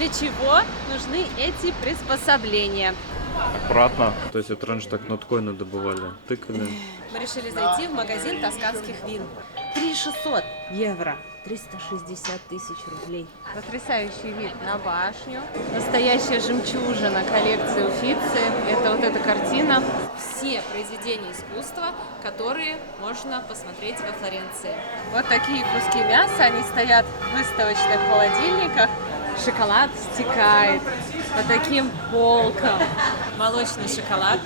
для чего нужны эти приспособления. Аккуратно. То есть это раньше так ноткоины добывали, тыкали. Мы решили зайти в магазин тосканских вин. 3600 евро. 360 тысяч рублей. Потрясающий вид на башню. Настоящая жемчужина коллекции Уффици. Это вот эта картина. Все произведения искусства, которые можно посмотреть во Флоренции. Вот такие куски мяса, они стоят в выставочных холодильниках. Шоколад стекает по таким полкам. Молочный шоколад,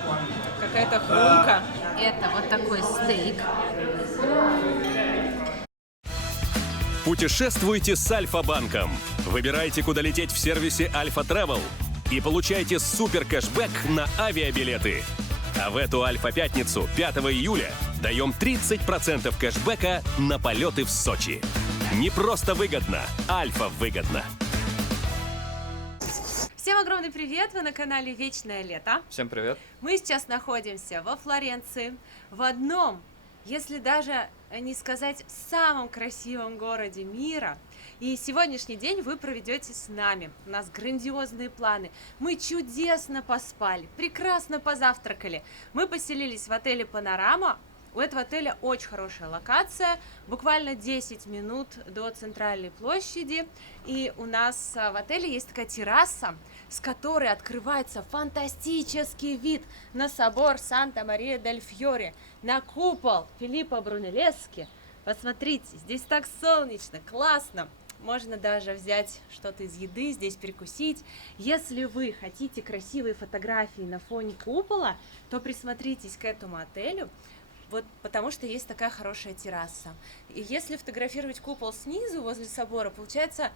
какая-то хрумка. Это вот такой стейк. Путешествуйте с Альфа-банком. Выбирайте, куда лететь в сервисе Альфа Travel и получайте супер кэшбэк на авиабилеты. А в эту Альфа-пятницу, 5 июля, даем 30% кэшбэка на полеты в Сочи. Не просто выгодно, Альфа выгодно. Всем огромный привет! Вы на канале Вечное Лето. Всем привет. Мы сейчас находимся во Флоренции, в одном, если даже не сказать, самом красивом городе мира. И сегодняшний день вы проведете с нами. У нас грандиозные планы. Мы чудесно поспали, прекрасно позавтракали. Мы поселились в отеле «Панорама». У этого отеля очень хорошая локация, буквально 10 минут до центральной площади. И у нас в отеле есть такая терраса, с которой открывается фантастический вид на собор Санта-Мария-дель-Фьоре, на купол Филиппо Брунеллески. Посмотрите, здесь так солнечно, классно. Можно даже взять что-то из еды, здесь перекусить. Если вы хотите красивые фотографии на фоне купола, то присмотритесь к этому отелю. Вот потому что есть такая хорошая терраса. И если фотографировать купол снизу, возле собора, получается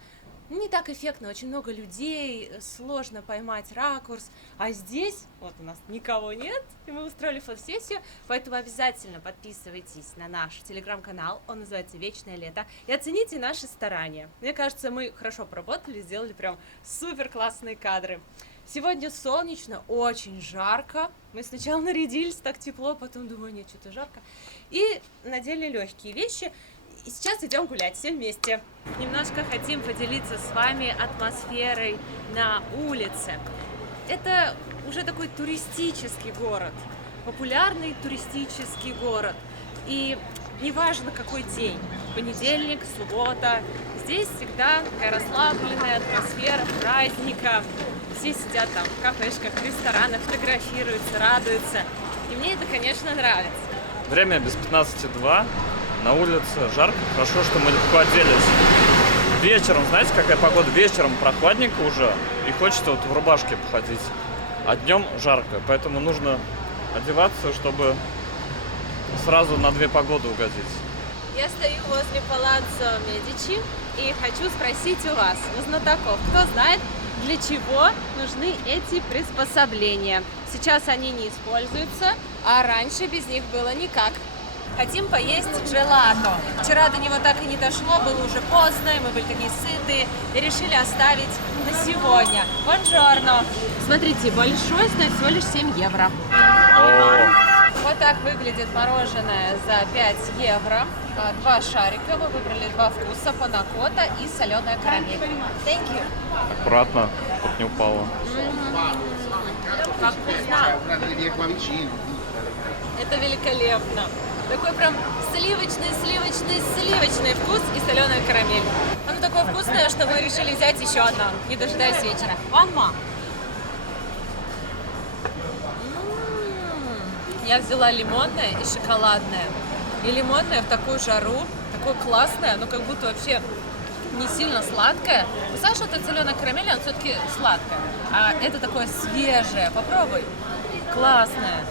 не так эффектно. Очень много людей, сложно поймать ракурс. А здесь, вот у нас никого нет, и мы устроили фотосессию. Поэтому обязательно подписывайтесь на наш телеграм-канал. Он называется «Вечное лето». И оцените наши старания. Мне кажется, мы хорошо поработали, сделали прям супер классные кадры. Сегодня солнечно, очень жарко. Мы сначала нарядились, так тепло, потом думаю, нет, что-то жарко. И надели легкие вещи. И сейчас идем гулять все вместе. Немножко хотим поделиться с вами атмосферой на улице. Это уже такой туристический город, популярный туристический город. И неважно какой день, понедельник, суббота, здесь всегда такая расслабленная атмосфера праздника. Все сидят там в кафешках, в ресторанах, фотографируются, радуются. И мне это, конечно, нравится. Время без 15:02. На улице жарко. Хорошо, что мы легко оделись. Вечером, знаете, какая погода? Вечером прохладненько уже. И хочется вот в рубашке походить. А днем жарко. Поэтому нужно одеваться, чтобы сразу на две погоды угодить. Я стою возле Палаццо Медичи и хочу спросить у вас, у знатоков, кто знает, для чего нужны эти приспособления. Сейчас они не используются, а раньше без них было никак. Хотим поесть джелато. Вчера до него так и не дошло, было уже поздно, и мы были такие сытые, и решили оставить на сегодня. Бонжорно! Смотрите, большой стоит всего лишь 7 евро. Вот так выглядит мороженое за 5 евро. Два шарика, мы выбрали два вкуса, панакота и соленая карамель. Thank you. Аккуратно, чтобы не упало. Как вкусно! Это великолепно. Такой прям сливочный вкус и соленая карамель. Оно такое вкусное, что мы решили взять еще одно, не дожидаясь вечера. One more. Я взяла лимонное и шоколадное. И лимонное в такую жару, такое классное, но как будто вообще не сильно сладкое. Саша, вот эта соленая карамель, она все-таки сладкая. А это такое свежее. Попробуй. Классное.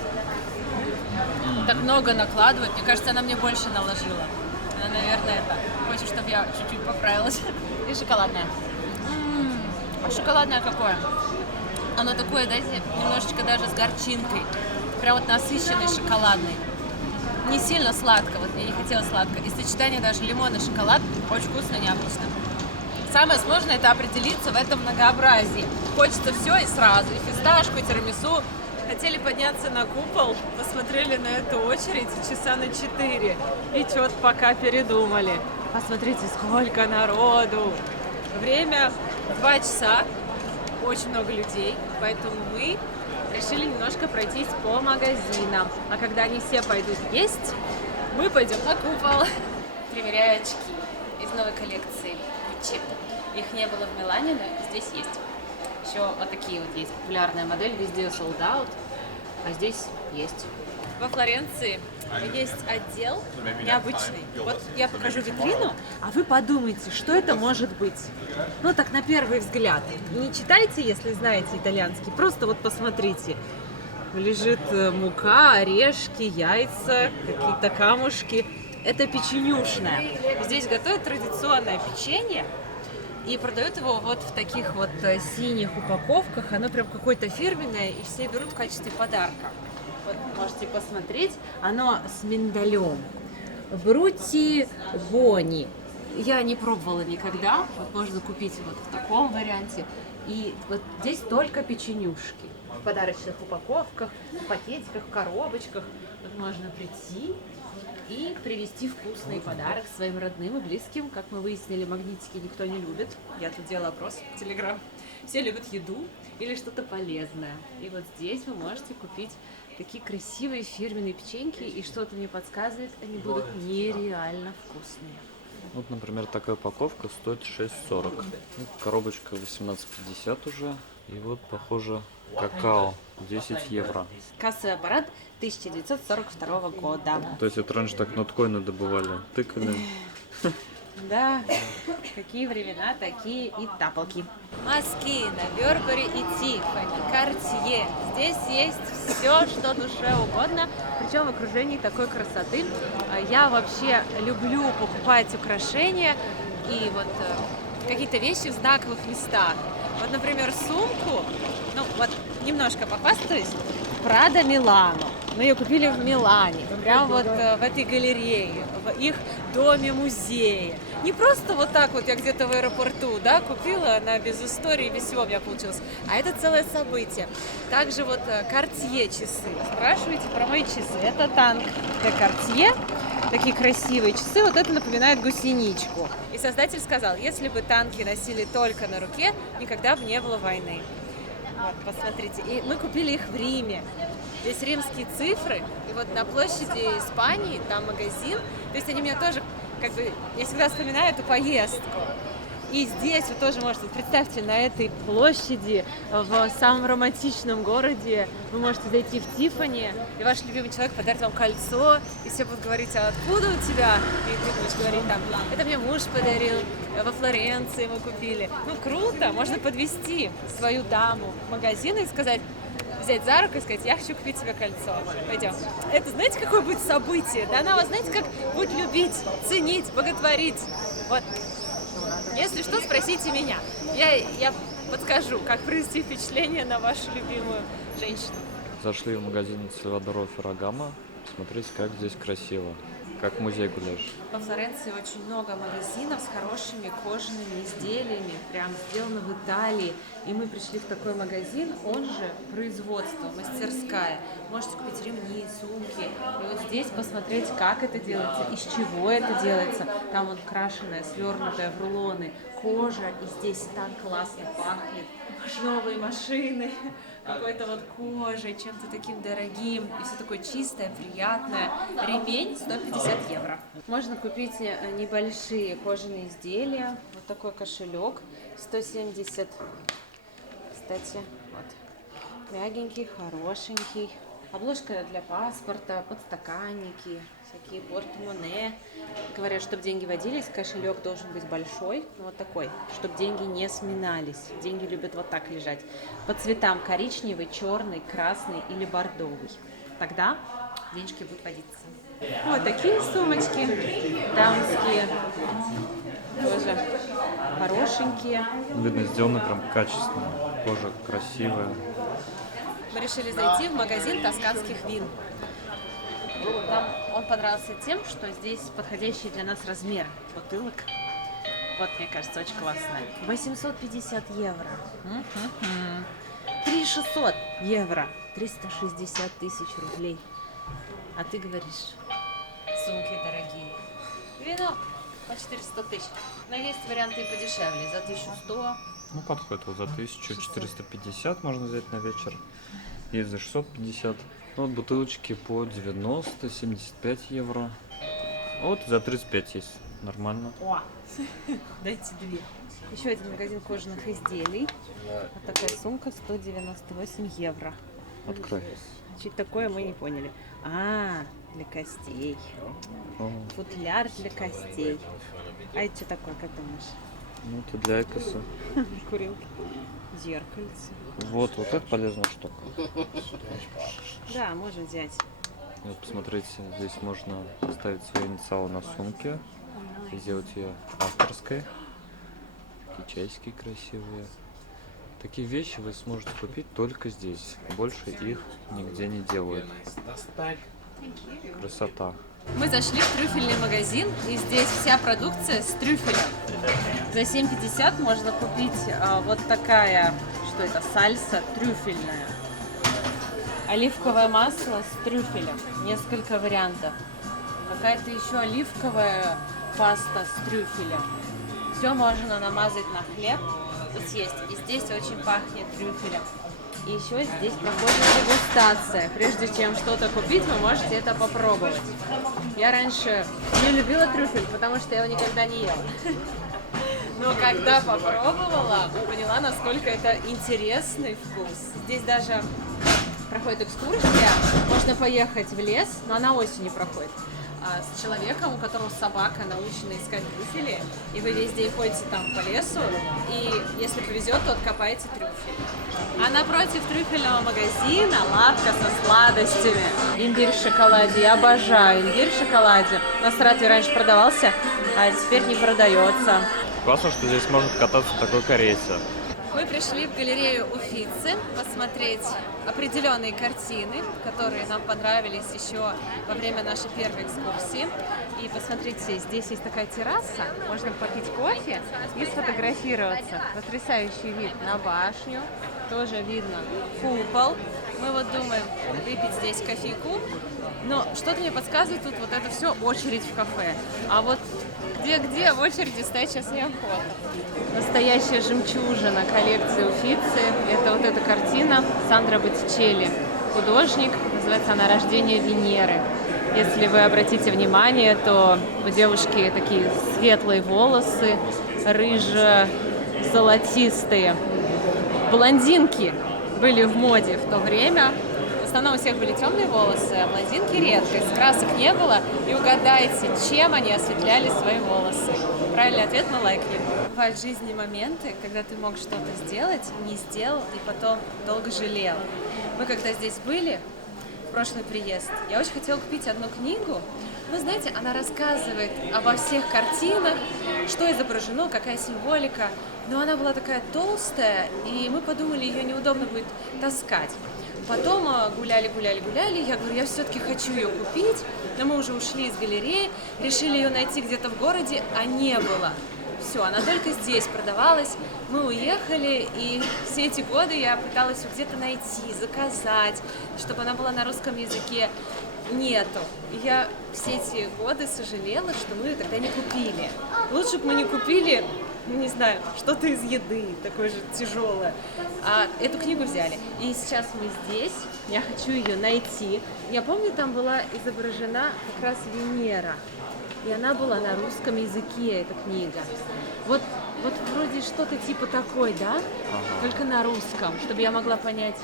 Так много накладывает. Мне кажется, она мне больше наложила. Она, наверное, это хочет, чтобы я чуть-чуть поправилась. И шоколадное. А шоколадное какое? Оно такое, знаете, немножечко даже с горчинкой. Прям вот насыщенный шоколадный. Не сильно сладко, вот мне не хотелось сладко. И сочетание даже лимон и шоколад очень вкусно, необычно. Самое сложное это определиться в этом многообразии. Хочется все и сразу. И фисташку, и тирамису. Хотели подняться на купол, посмотрели на эту очередь часа на 4. И что-то пока передумали. Посмотрите, сколько народу. Время 2 часа. очень много людей, поэтому мы решили немножко пройтись по магазинам. А когда они все пойдут есть, мы пойдем на купол. Примеряю очки из новой коллекции Gucci. Их не было в Милане, но здесь есть. Еще вот такие вот есть. Популярная модель, везде sold out, а здесь есть. Во Флоренции есть отдел необычный. Вот я покажу витрину, а вы подумайте, что это может быть. Ну так на первый взгляд. Не читайте, если знаете итальянский, просто вот посмотрите. Лежит мука, орешки, яйца, какие-то камушки. Это печенюшная. Здесь готовят традиционное печенье. И продают его вот в таких вот синих упаковках. Оно прям какое-то фирменное, и все берут в качестве подарка. Вот можете посмотреть. Оно с миндалем. Брути Бони. Я не пробовала никогда. Вот можно купить вот в таком варианте. И вот здесь только печенюшки. В подарочных упаковках, в пакетиках, в коробочках. Вот можно прийти и привезти вкусный подарок своим родным и близким. Как мы выяснили, магнитики никто не любит. Я тут делала опрос в Телеграм. Все любят еду или что-то полезное. И вот здесь вы можете купить такие красивые фирменные печеньки. И что-то мне подсказывает, они будут нереально вкусные. Вот, например, такая упаковка стоит 6,40. Коробочка 18,50 уже. И вот, похоже, какао 10 евро. Кассовый аппарат 1942 года. То есть это раньше так ноткоины добывали, тыкали. Да, какие времена, такие и тапалки. Москина, Burberry и Tiffany, Cartier. Здесь есть все, что душе угодно, причем в окружении такой красоты. Я вообще люблю покупать украшения и вот какие-то вещи в знаковых местах. Вот, например, сумку, ну вот немножко похвастаюсь, Prada Milano. Мы ее купили в Милане, прямо вот в этой галерее, в их доме-музее. Не просто вот так вот я где-то в аэропорту, да, купила, она без истории, без всего у меня получилось, а это целое событие. Также вот Cartier часы. Спрашиваете про мои часы. Это танк де Cartier, такие красивые часы, вот это напоминает гусеничку. И создатель сказал, если бы танки носили только на руке, никогда бы не было войны. Вот, посмотрите. И мы купили их в Риме. Здесь римские цифры. И вот на площади Испании, там магазин. То есть они меня тоже, как бы, я всегда вспоминаю эту поездку. И здесь вы тоже можете, представьте, на этой площади, в самом романтичном городе, вы можете зайти в Тиффани, и ваш любимый человек подарит вам кольцо, и все будут говорить, а откуда у тебя? И ты будешь говорить там, это мне муж подарил, во Флоренции мы купили. Ну, круто, можно подвести свою даму в магазин и сказать, взять за руку и сказать, я хочу купить себе кольцо. Пойдем. Это знаете, какое будет событие? Да она вас, знаете, как будет любить, ценить, боготворить. Вот. Если что, спросите меня. Я подскажу, как произвести впечатление на вашу любимую женщину. Зашли в магазин Сальвадоро Феррагамо. Смотрите, как здесь красиво. Как в музей гуляешь. Во Флоренции очень много магазинов с хорошими кожаными изделиями, прям сделано в Италии. И мы пришли в такой магазин, он же производство, мастерская. Можете купить ремни, сумки. И вот здесь посмотреть, как это делается, из чего это делается. Там вот крашеная, свернутая в рулоны кожа. И здесь так классно пахнет. Новые машины, какой-то вот кожей, чем-то таким дорогим. И все такое чистое, приятное. Ремень 150 евро. Можно купить небольшие кожаные изделия. Вот такой кошелек 170. Кстати, вот. Мягенький, хорошенький. Обложка для паспорта, подстаканники, всякие портмоне. Говорят, чтобы деньги водились, кошелек должен быть большой, вот такой, чтобы деньги не сминались. Деньги любят вот так лежать. По цветам коричневый, черный, красный или бордовый. Тогда денежки будут водиться. Вот такие сумочки дамские, тоже хорошенькие. Видно, сделано прям качественно. Кожа красивая. Мы решили зайти в магазин тосканских вин. Нам он понравился тем, что здесь подходящий для нас размер бутылок. Вот, мне кажется, очень классная. 850 евро. 3600 евро. 360 тысяч рублей. А ты говоришь, сумки дорогие. Вино по 400 тысяч. Но есть варианты и подешевле. За 1100, Ну, подходит вот за 1450 можно взять на вечер. Есть за 650. Ну, вот бутылочки по 90-75 евро. Вот за 35 есть. Нормально. О, дайте две. Еще один магазин кожаных изделий. Вот такая сумка 198 евро. Открой. Чуть такое мы не поняли. А, для костей. О, Футляр для костей. А это что такое, как думаешь? ну, это для экоса. Курилки. Зеркальце. Вот это полезная штука. Да, можно взять. Вот, посмотрите, здесь можно поставить свои инициалы на сумке и сделать ее авторской. Такие часики красивые. Такие вещи вы сможете купить только здесь. Больше их нигде не делают. Красота. Мы зашли в трюфельный магазин, и здесь вся продукция с трюфелем. За 7,50 можно купить вот такая, что это, сальса трюфельная. Оливковое масло с трюфелем, несколько вариантов. Какая-то еще оливковая паста с трюфелем. Все можно намазать на хлеб и съесть. И здесь очень пахнет трюфелем. И еще здесь проходит дегустация. Прежде чем что-то купить, вы можете это попробовать. Я раньше не любила трюфель, потому что я его никогда не ела. Но когда попробовала, поняла, насколько это интересный вкус. Здесь даже проходит экскурсия. Можно поехать в лес, но она осенью проходит. С человеком, у которого собака научена искать трюфели, и вы весь день ходите там по лесу, и если повезет, то откопаете трюфель. А напротив трюфельного магазина лавка со сладостями. Имбирь в шоколаде, я обожаю имбирь в шоколаде. У нас в Ратве раньше продавался, а теперь не продается. Классно, что здесь можно кататься в такой карете. Мы пришли в галерею Уффици посмотреть определенные картины, которые нам понравились еще во время нашей первой экскурсии. И посмотрите, здесь есть такая терраса, можно попить кофе и сфотографироваться. Потрясающий вид на башню, тоже видно купол. Мы вот думаем выпить здесь кофейку, но что-то мне подсказывает, тут вот это все очередь в кафе. А вот где в очереди стоять сейчас неохота. Настоящая жемчужина коллекции Уффици – это вот эта картина Сандро Боттичелли. Художник, называется она «Рождение Венеры». Если вы обратите внимание, то у девушки такие светлые волосы, рыже-золотистые. Блондинки были в моде в то время. В основном у всех были темные волосы, а блондинки редкость. Красок не было. И угадайте, чем они осветляли свои волосы. Правильный ответ – мы лайкнем. Бывают в жизни моменты, когда ты мог что-то сделать, не сделал и потом долго жалел. Мы когда здесь были, в прошлый приезд, я очень хотела купить одну книгу. Но, знаете, она рассказывает обо всех картинах, что изображено, какая символика. Но она была такая толстая, и мы подумали, ее неудобно будет таскать. Потом гуляли, я говорю, я все-таки хочу ее купить, но мы уже ушли из галереи, решили ее найти где-то в городе, а не было. Все, она только здесь продавалась, мы уехали, и все эти годы я пыталась ее где-то найти, заказать, чтобы она была на русском языке. Нету. И я все эти годы сожалела, что мы ее тогда не купили. Лучше бы мы не купили, не знаю, что-то из еды, такое же тяжелое. А эту книгу взяли. И сейчас мы здесь, я хочу ее найти. Я помню, там была изображена как раз Венера. И она была на русском языке, эта книга. Вот вроде что-то типа такой, да? Ага. Только на русском, чтобы я могла понять,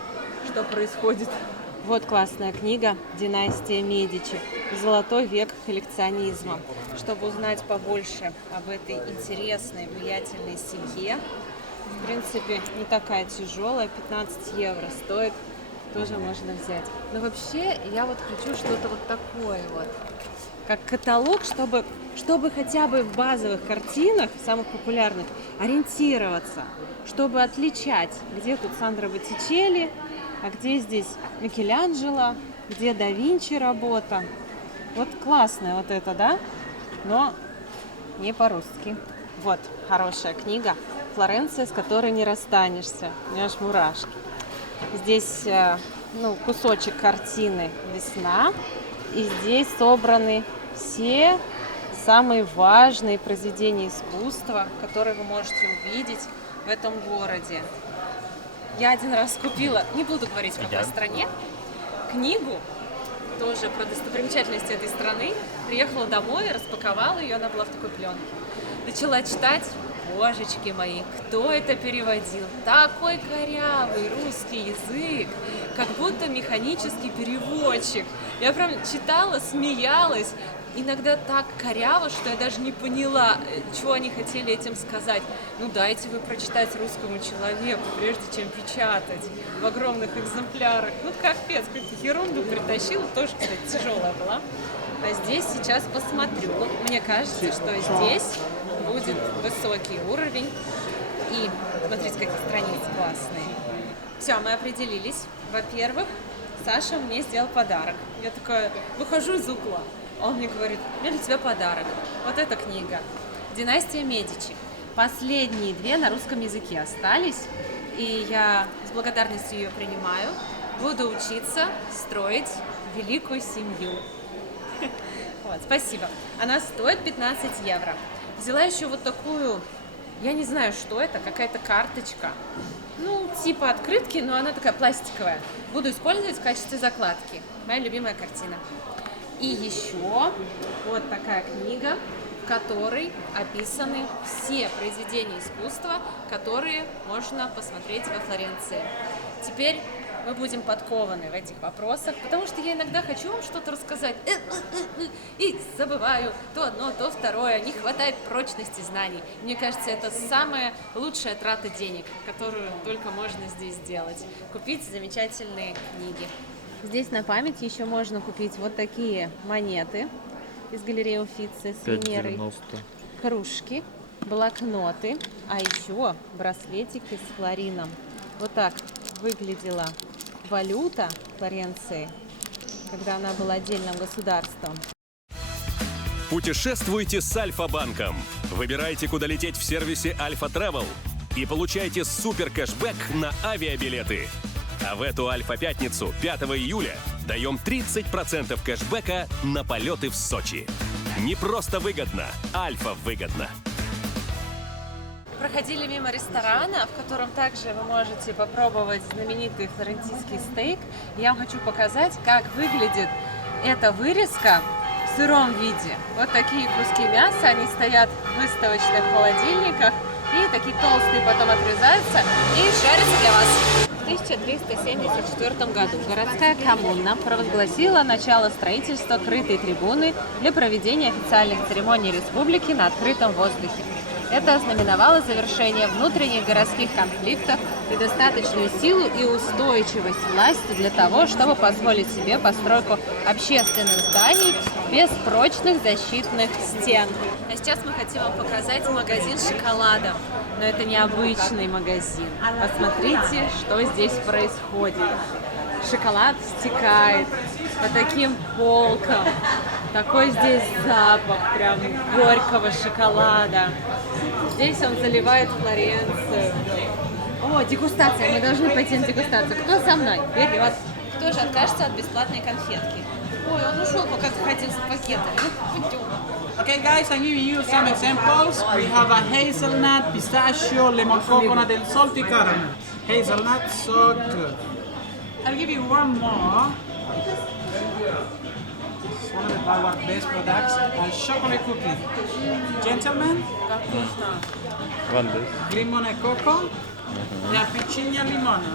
что происходит. Вот классная книга «Династия Медичи. Золотой век коллекционизма». Чтобы узнать побольше об этой интересной, влиятельной семье. В принципе, не такая тяжелая, 15 евро стоит, тоже можно взять. Но вообще, я вот хочу что-то вот такое вот, как каталог, чтобы хотя бы в базовых картинах, самых популярных, ориентироваться, чтобы отличать, где тут Сандро Боттичелли, а где здесь Микеланджело, где да Винчи работа. Вот классная вот это, да? Но не по-русски. Вот хорошая книга «Флоренция, с которой не расстанешься». У меня аж мурашки. Здесь кусочек картины «Весна». И здесь собраны все самые важные произведения искусства, которые вы можете увидеть в этом городе. Я один раз купила, не буду говорить в какой стране, книгу, тоже про достопримечательности этой страны. Приехала домой, распаковала ее, она была в такой пленке. Начала читать, божечки мои, кто это переводил? Такой корявый русский язык, как будто механический переводчик. Я прям читала, смеялась. Иногда так коряво, что я даже не поняла, что они хотели этим сказать. Ну дайте вы прочитать русскому человеку, прежде чем печатать в огромных экземплярах. Ну капец, какую-то ерунду притащила, тоже, кстати, тяжелая была. А здесь сейчас посмотрю. Мне кажется, что здесь будет высокий уровень. И смотрите, какие страницы классные. Все, мы определились. Во-первых, Саша мне сделал подарок. Я такая выхожу из угла. Он мне говорит, у меня для тебя подарок. Вот эта книга. «Династия Медичи». Последние две на русском языке остались. И я с благодарностью ее принимаю. Буду учиться строить великую семью. Вот, спасибо. Она стоит 15 евро. Взяла еще вот такую, я не знаю, что это, какая-то карточка. Ну, типа открытки, но она такая пластиковая. Буду использовать в качестве закладки. Моя любимая картина. И еще вот такая книга, в которой описаны все произведения искусства, которые можно посмотреть во Флоренции. Теперь мы будем подкованы в этих вопросах, потому что я иногда хочу вам что-то рассказать и забываю то одно, то второе, не хватает прочности знаний. Мне кажется, это самая лучшая трата денег, которую только можно здесь сделать. Купить замечательные книги. Здесь на память еще можно купить вот такие монеты из галереи Уффици с Венерой, кружки, блокноты, а еще браслетики с флорином. Вот так выглядела валюта Флоренции, когда она была отдельным государством. Путешествуйте с Альфа-банком. Выбирайте, куда лететь в сервисе Альфа Travel и получайте супер кэшбэк на авиабилеты. А в эту Альфа-пятницу, 5 июля, даем 30% кэшбэка на полеты в Сочи. Не просто выгодно, Альфа выгодно. Проходили мимо ресторана, в котором также вы можете попробовать знаменитый флорентийский стейк. Я вам хочу показать, как выглядит эта вырезка в сыром виде. Вот такие куски мяса, они стоят в выставочных холодильниках. И такие толстые потом отрезаются и жарятся для вас. В 1374 году городская коммуна провозгласила начало строительства крытой трибуны для проведения официальных церемоний республики на открытом воздухе. Это ознаменовало завершение внутренних городских конфликтов и достаточную силу и устойчивость власти для того, чтобы позволить себе постройку общественных зданий без прочных защитных стен. А сейчас мы хотим вам показать магазин шоколада. Но это необычный магазин. Посмотрите, что здесь происходит. Шоколад стекает по таким полкам. Такой здесь запах прям горького шоколада. Здесь он заливает Флоренцию. О, дегустация. Мы должны пойти на дегустацию. Кто со мной? Вперед. Кто же откажется от бесплатной конфетки? Ой, он ушел, пока заходил за пакетом. Ну, пойдем. Okay guys, I'm giving you some examples. We have a hazelnut, pistachio, lemon coconut and salty caramel. Hazelnut, so good. I'll give you one more. It's one of our best products, a chocolate cookie. Gentlemen, limone coco, la piccina limone.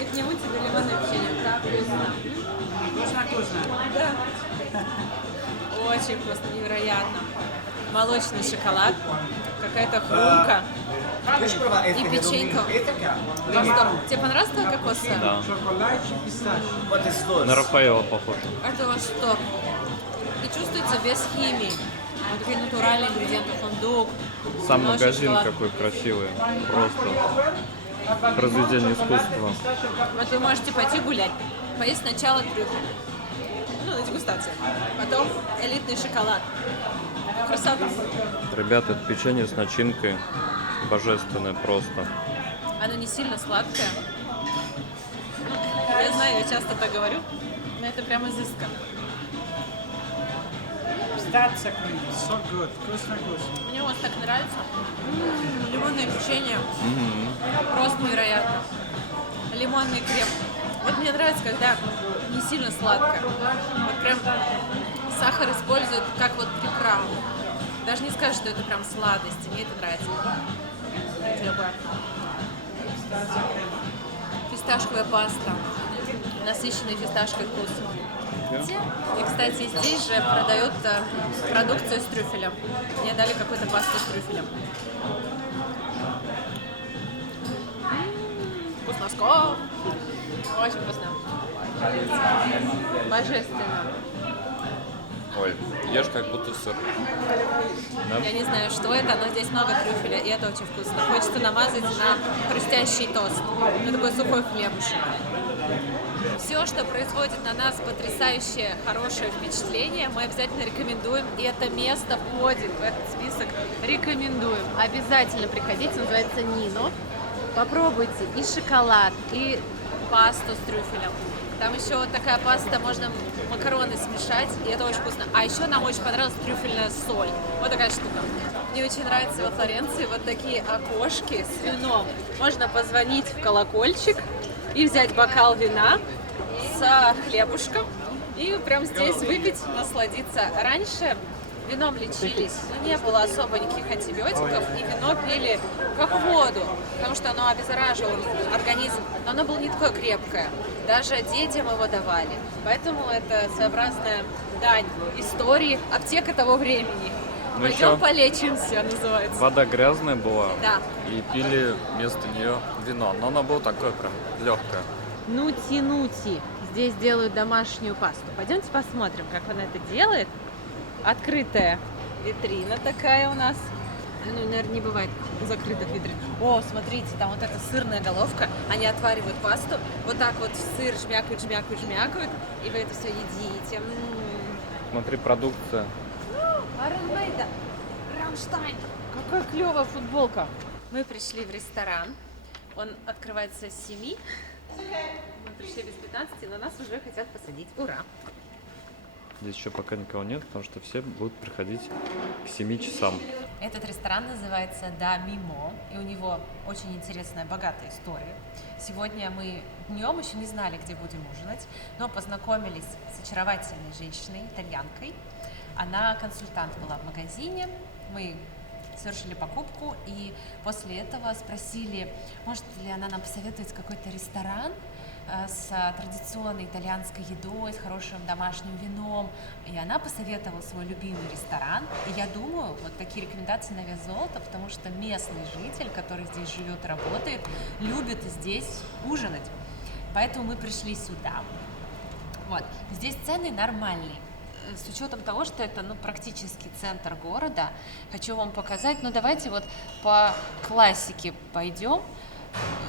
И к нему тебе лимонное печенье. Так вкусно. Вкусно? Да. Очень вкусно, невероятно. Молочный шоколад, какая-то хрумка и печенька. Восторг. Тебе понравилось твоя кокосовая? Да. Chocolate pistachio. На Рафаэла похож. Это восторг. И чувствуется без химии. Вот такие натуральные ингредиенты, фундук. Сам немножко магазин шоколад. какой красивый. Просто произведение искусства. Вот вы можете пойти гулять, поесть сначала трюфель, ну, на дегустацию, потом элитный шоколад. Красота. Ребята, это печенье с начинкой. Божественное просто. Оно не сильно сладкое. Я знаю, я часто так говорю, но это прям изысканно. Pistachio cream, so good. Вкусно. Мне у вас так нравится. Лимонное печенье. Просто невероятно. Лимонный крем. Вот мне нравится, когда не сильно сладко. Вот прям сахар используют как вот приправу. Даже не скажешь, что это прям сладость. Мне это нравится. Теплое. Фисташковая паста. Насыщенный фисташковый вкус. И, кстати, здесь же продают продукцию с трюфелем. Мне дали какую-то пасту с трюфелем. Вкусно. Очень вкусно. Божественно. Ой, ешь как будто сыр. Я не знаю, что это, но здесь много трюфеля, и это очень вкусно. Хочется намазать на хрустящий тост. На такой сухой хлебушек. Все, что производит на нас потрясающее, хорошее впечатление, мы обязательно рекомендуем. И это место входит в этот список. Рекомендуем. Обязательно приходите, называется Нино. Попробуйте и шоколад, и пасту с трюфелем. Там еще вот такая паста, можно макароны смешать, и это очень вкусно. А еще нам очень понравилась трюфельная соль. Вот такая штука. Мне очень нравится во Флоренции вот такие окошки с вином. Можно позвонить в колокольчик и взять бокал вина с хлебушком и прям здесь выпить, насладиться. Раньше вином лечились, но не было особо никаких антибиотиков, и вино пили как воду, потому что оно обеззараживало организм, но оно было не такое крепкое. Даже детям его давали. Поэтому это своеобразная дань истории, аптека того времени. Ну, Пойдем еще полечимся, называется. вода грязная была. Да. И пили вместо нее вино. Но оно было такое прям легкое. Нути-нути. Здесь делают домашнюю пасту. Пойдемте посмотрим, как она это делает. Открытая витрина такая у нас. Ну, наверное, не бывает закрытых витрин. О, смотрите, там вот эта сырная головка. Они отваривают пасту. Вот так вот в сыр жмякают, и вы это все едите. Смотри, продукция. Аренмейда, Рамштайн. Какая клевая футболка. Мы пришли в ресторан. Он открывается с 7. Мы пришли без 15, но нас уже хотят посадить. Ура! Здесь еще пока никого нет, потому что все будут приходить к 7 часам. Этот ресторан называется Да Мимо, и у него очень интересная, богатая история. Сегодня мы днем еще не знали, где будем ужинать, но познакомились с очаровательной женщиной, итальянкой. Она консультант была в магазине, мы совершили покупку, и после этого спросили, может ли она нам посоветовать какой-то ресторан с традиционной итальянской едой, с хорошим домашним вином. И она посоветовала свой любимый ресторан. И я думаю, вот такие рекомендации на вес золота, потому что местный житель, который здесь живет и работает, любит здесь ужинать. Поэтому мы пришли сюда. Вот. Здесь цены нормальные. С учетом того, что это практически центр города, хочу вам показать. Давайте вот по классике пойдем.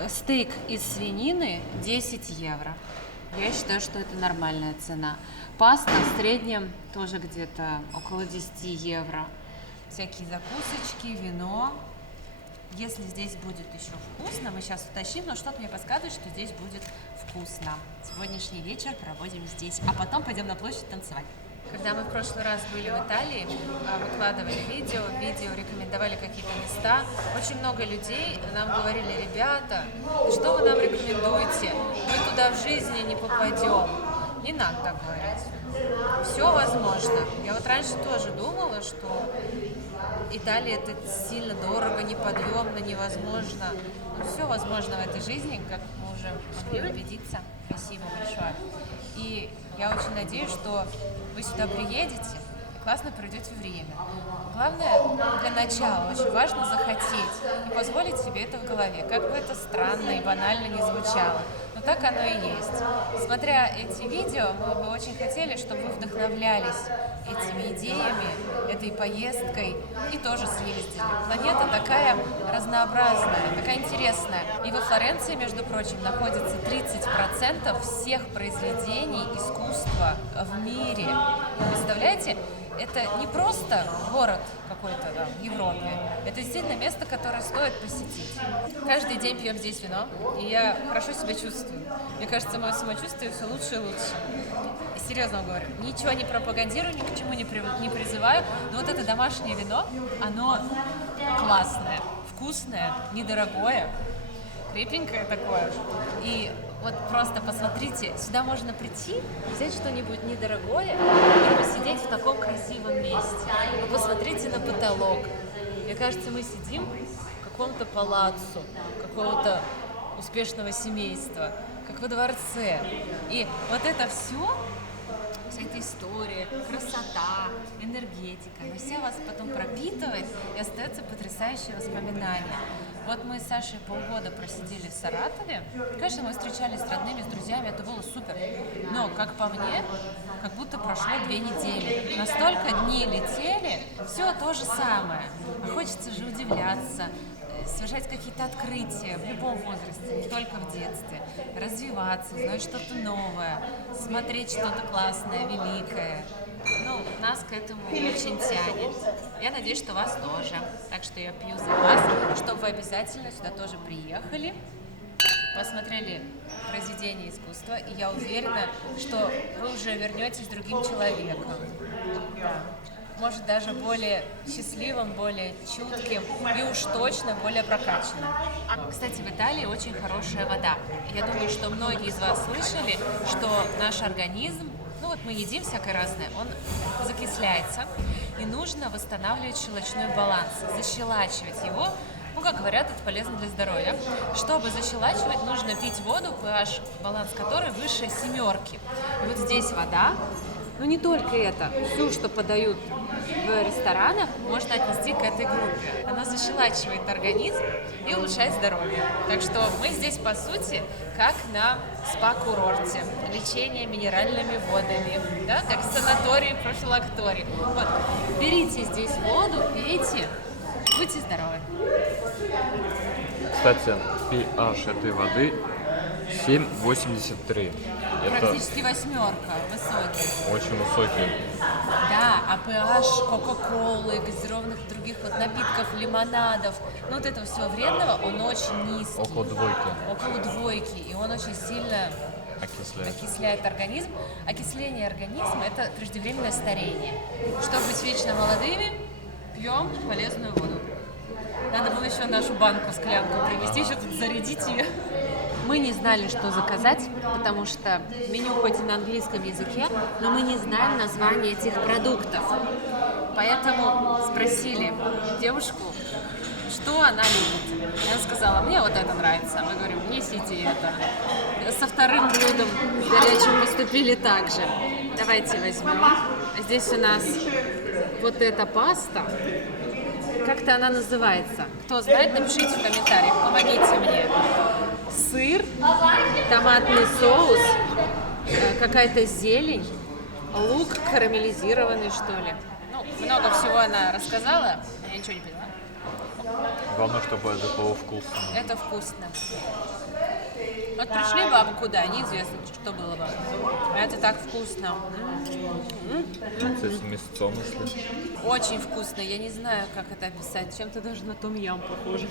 Стейк из свинины 10 евро. Я считаю, что это нормальная цена. Паста в среднем тоже где-то около 10 евро. Всякие закусочки, вино. Если здесь будет еще вкусно, мы сейчас уточним, но что-то мне подсказывает, что здесь будет вкусно. Сегодняшний вечер проводим здесь, а потом пойдем на площадь танцевать. Когда мы в прошлый раз были в Италии, выкладывали видео рекомендовали какие-то места, очень много людей нам говорили: ребята, что вы нам рекомендуете? Мы туда в жизни не попадем. Не надо так говорить. Все возможно. Я вот раньше тоже думала, что Италия это сильно дорого, неподъемно, невозможно. Но все возможно в этой жизни, как мы уже могли убедиться. Спасибо большое. И я очень надеюсь, что вы сюда приедете и классно проведете время. Главное, для начала очень важно захотеть и позволить себе это в голове. Как бы это странно и банально не звучало, но так оно и есть. Смотря эти видео, мы бы очень хотели, чтобы вы вдохновлялись этими идеями, этой поездкой и тоже съездили. Планета такая разнообразная, такая интересная. И во Флоренции, между прочим, находится 30% всех произведений искусства в мире. Представляете? Это не просто город какой-то там в Европе, это действительно место, которое стоит посетить. Каждый день пьем здесь вино, и я хорошо себя чувствую. Мне кажется, мое самочувствие все лучше и лучше. серьезно говорю, ничего не пропагандирую, ни к чему не призываю, но вот это домашнее вино, оно классное, вкусное, недорогое, крепенькое такое. И вот просто посмотрите, сюда можно прийти, взять что-нибудь недорогое и посидеть в таком красивом месте. Вы посмотрите на потолок. Мне кажется, мы сидим в каком-то палаццо, какого-то успешного семейства, как во дворце. И вот это все, вся эта история, красота, энергетика, она вся вас потом пропитывает и остается потрясающие воспоминания. Вот мы с Сашей полгода просидели в Саратове. Конечно, мы встречались с родными, с друзьями, это было супер. Но, как по мне, как будто прошло 2 недели. Настолько дни летели, все то же самое. А хочется же удивляться, совершать какие-то открытия в любом возрасте, не только в детстве, развиваться, узнать что-то новое, смотреть что-то классное, великое. Ну, нас к этому очень тянет. Я надеюсь, что вас тоже. Так что я пью за вас, чтобы вы обязательно сюда тоже приехали, посмотрели произведение искусства, и я уверена, что вы уже вернетесь другим человеком. Может, даже более счастливым, более чутким и уж точно более прокачанным. Кстати, в Италии очень хорошая вода. Я думаю, что многие из вас слышали, что наш организм, ну вот мы едим всякое разное, он закисляется, и нужно восстанавливать щелочной баланс, защелачивать его. Ну, как говорят, это полезно для здоровья. Чтобы защелачивать, нужно пить воду, pH баланс которой выше 7. И вот здесь вода. Но не только это. Все, что подают в ресторанах, можно отнести к этой группе. Она защелачивает организм и улучшает здоровье. Так что мы здесь, по сути, как на спа-курорте. Лечение минеральными водами, да? Как санаторий, профилакторий. Вот. Берите здесь воду, пейте, будьте здоровы. Кстати, pH этой воды 7,83. Это Практически 8, высокий. очень высокий. Да, а pH кока-колы, газированных других вот напитков, лимонадов, ну вот этого всего вредного, он очень низкий. Около 2. Около 2, и он очень сильно окисляет организм. Окисление организма – это преждевременное старение. Чтобы быть вечно молодыми, пьем полезную воду. Надо было еще нашу банку, склянку принести, еще тут зарядить ее. Мы не знали, что заказать, потому что меню хоть и на английском языке, но мы не знаем названия этих продуктов. Поэтому спросили девушку, что она любит. Она сказала, мне вот это нравится. Мы говорим, несите это. Со вторым блюдом с горячим поступили так же. Давайте возьмем. Здесь у нас вот эта паста. Как-то она называется. Кто знает, напишите в комментариях, помогите мне. Сыр, томатный соус, какая-то зелень, лук карамелизированный, что ли. Ну, много всего она рассказала, я ничего не поняла. Главное, чтобы это было вкусно. Это вкусно. Вот пришли бы абы куда, неизвестно, что было бы. А это так вкусно. С мясцом, если. Очень вкусно, я не знаю, как это описать. Чем-то даже на том-ям похоже.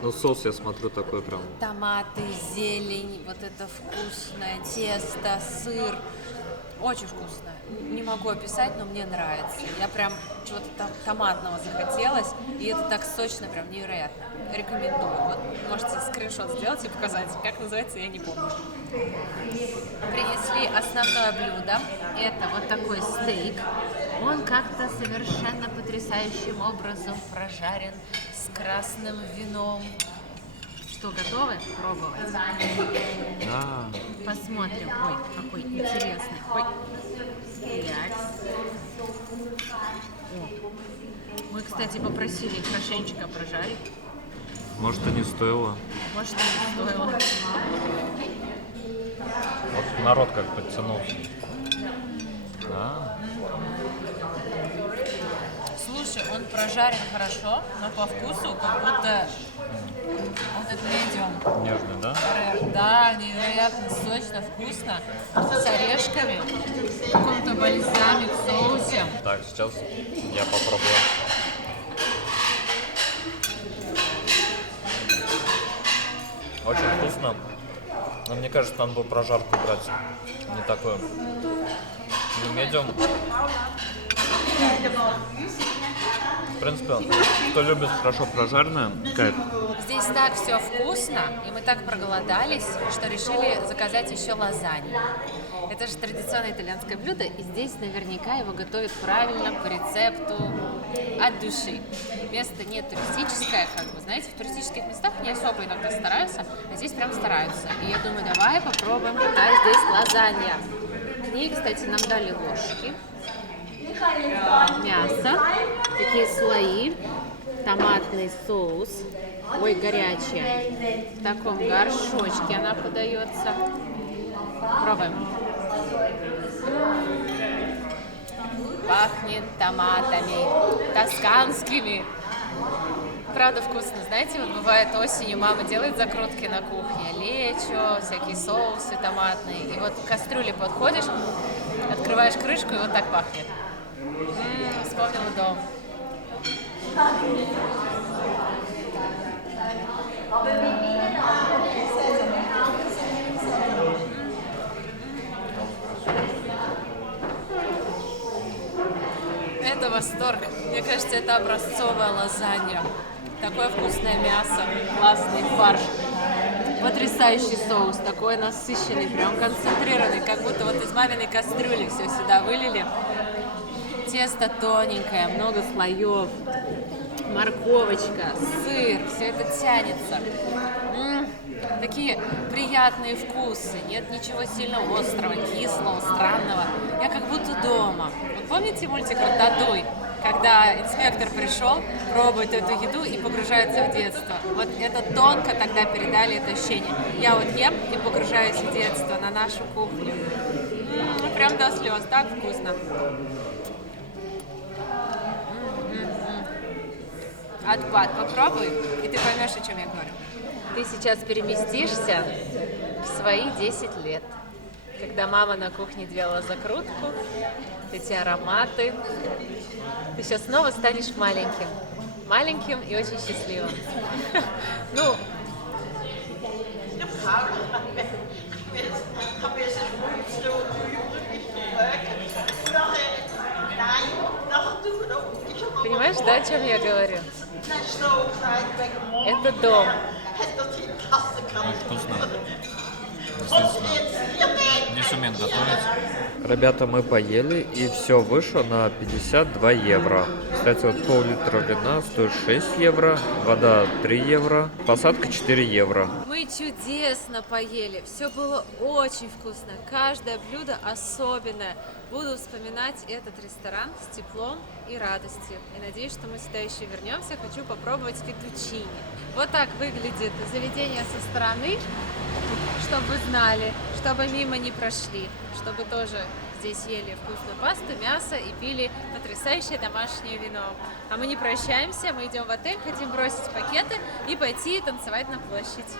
Ну, соус, я смотрю, такой прям. Томаты, зелень, вот это вкусное тесто, сыр. Очень вкусно. Не могу описать, но мне нравится. Я прям чего-то томатного захотелось, и это так сочно, прям невероятно. Рекомендую. Вот можете скриншот сделать и показать. Как называется, я не помню. Принесли основное блюдо. Это вот такой стейк. Он как-то совершенно потрясающим образом прожарен с красным вином. Что, готовы пробовать? Да. Посмотрим. Ой, какой интересный. Ой. Так. О. Мы, кстати, попросили их хорошенечко прожарить. Может, и не стоило. Может, и не стоило. Вот народ как подтянулся. Да. Слушай, он прожарен хорошо, но по вкусу как будто вот это медиум. Нежный, да? Да, невероятно сочно, вкусно. С орешками, в каком-то бальзаме, в соусе. Так, сейчас я попробую. Очень вкусно. Но мне кажется, надо было прожарку брать. Не такое. Не медиум. В принципе, кто любит хорошо прожаренное, кайф. Здесь так все вкусно, и мы так проголодались, что решили заказать еще лазанью. Это же традиционное итальянское блюдо, и здесь наверняка его готовят правильно, по рецепту, от души. Место не туристическое, как вы знаете, в туристических местах не особо иногда стараются, а здесь прям стараются. И я думаю, давай попробуем, какая здесь лазанья. К ней, кстати, нам дали ложки, мясо, такие слои, томатный соус, ой, горячая, в таком горшочке она подается. Пробуем. Пахнет томатами, тосканскими. Правда вкусно. Знаете, вот бывает осенью мама делает закрутки на кухне, лечо, всякие соусы томатные. И вот к кастрюле подходишь, открываешь крышку, и вот так пахнет. Вспомнила дом. Это восторг. Мне кажется, это образцовая лазанья. Такое вкусное мясо, классный фарш, потрясающий соус, такой насыщенный, прям концентрированный, как будто вот из маминой кастрюли все сюда вылили. Тесто тоненькое, много слоев, морковочка, сыр, все это тянется. Такие приятные вкусы, нет ничего сильно острого, кислого, странного. Я как будто дома. Вы помните мультик «Рататуй», когда инспектор пришел, пробует эту еду и погружается в детство? Вот это тонко тогда передали это ощущение. Я вот ем и погружаюсь в детство, на нашу кухню. Прям до слез, так вкусно. Отпад, попробуй, и ты поймешь, о чем я говорю. Ты сейчас переместишься в свои 10 лет, когда мама на кухне делала закрутку, эти ароматы. Ты сейчас снова станешь маленьким. Маленьким и очень счастливым. Ну, понимаешь, да, о чем я говорю? Это дом. Вкусно. Действительно. Не сумеем готовить. Ребята, мы поели, и все вышло на 52 евро. Кстати, вот пол-литра вина стоит 6 евро, вода 3 евро, посадка 4 евро. Мы чудесно поели, все было очень вкусно, каждое блюдо особенное. Буду вспоминать этот ресторан с теплом и радостью. И надеюсь, что мы сюда еще вернемся. Хочу попробовать феттучини. Вот так выглядит заведение со стороны, чтобы вы знали, чтобы мимо не прошли, чтобы тоже здесь ели вкусную пасту, мясо и пили потрясающее домашнее вино. А мы не прощаемся, мы идем в отель, хотим бросить пакеты и пойти танцевать на площадь.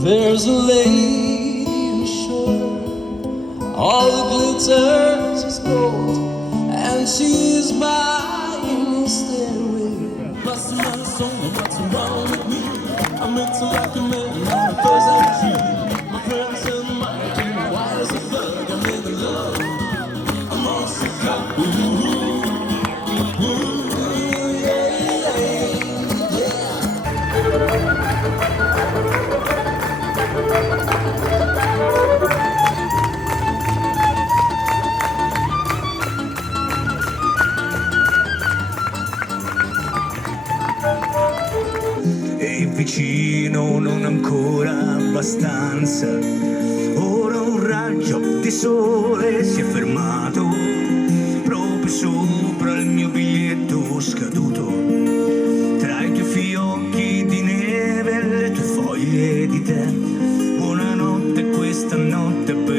There's a lady in shore, all the glitters is gold, and she's buying a stairway. Must have something what's wrong with me. I'm into like a man on a Thursday tree. My friends and mine keep me wild as a bug. I'm in love. I'm all sick of E vicino non ancora abbastanza, ora un raggio di sole si è fermato proprio sopra il mio biglietto scaduto, tra i tuoi fiocchi di neve e le tue foglie di tè. Buonanotte, questa notte per